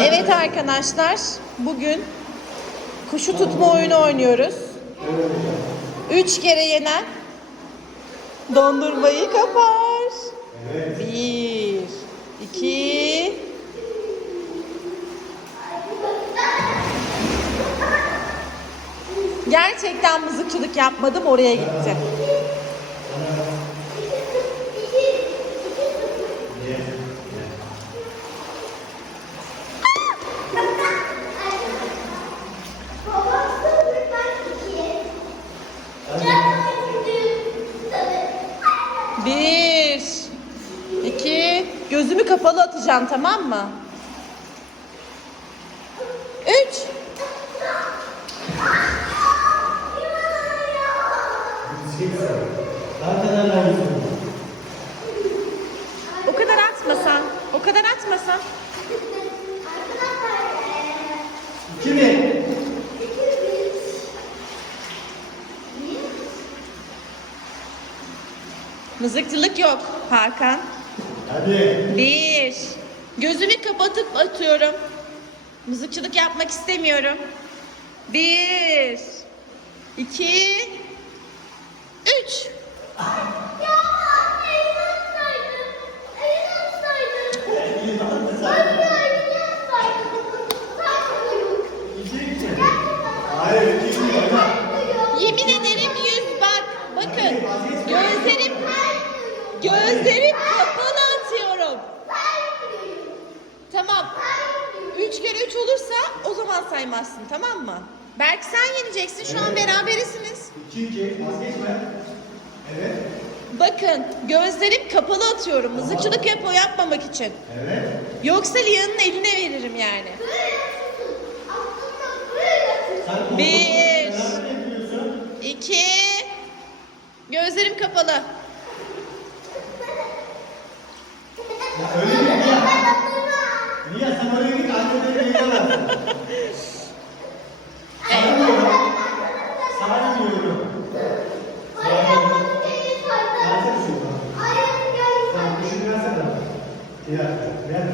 Evet arkadaşlar, bugün kuşu tutma oyunu oynuyoruz. Üç kere yenen dondurmayı kapar. Bir, iki, Gerçekten mızıkçılık yapmadım oraya gitti. Bir, iki, gözümü kapalı atacağım tamam mı? Üç. O kadar atmasan, o kadar atmasan. İki mi? Mızıkçılık yok Hakan. Hadi. Bir. Gözümü kapatıp atıyorum. Mızıkçılık yapmak istemiyorum. Bir. iki, Üç. Yemin ederim yüz bak. Bakın. Gözlerim gözlerim kapalı atıyorum. Tamam. Üç kere üç olursa o zaman saymazsın tamam mı? Belki sen yeneceksin. Şu an berabersiniz. İki, iki. Vazgeçme. Evet. Bakın gözlerim kapalı atıyorum. Mızıkçılık yap yapmamak için. Evet. Yoksa Lia'nın eline veririm yani. Bir. İki. Gözlerim kapalı. Ya öyle mi Niye? Niye sen öyle git annene bir yiyemezsin. Saymıyorum. Saymıyorum. Versene şunu. Sen düşünüyorsan da. Ya, ver.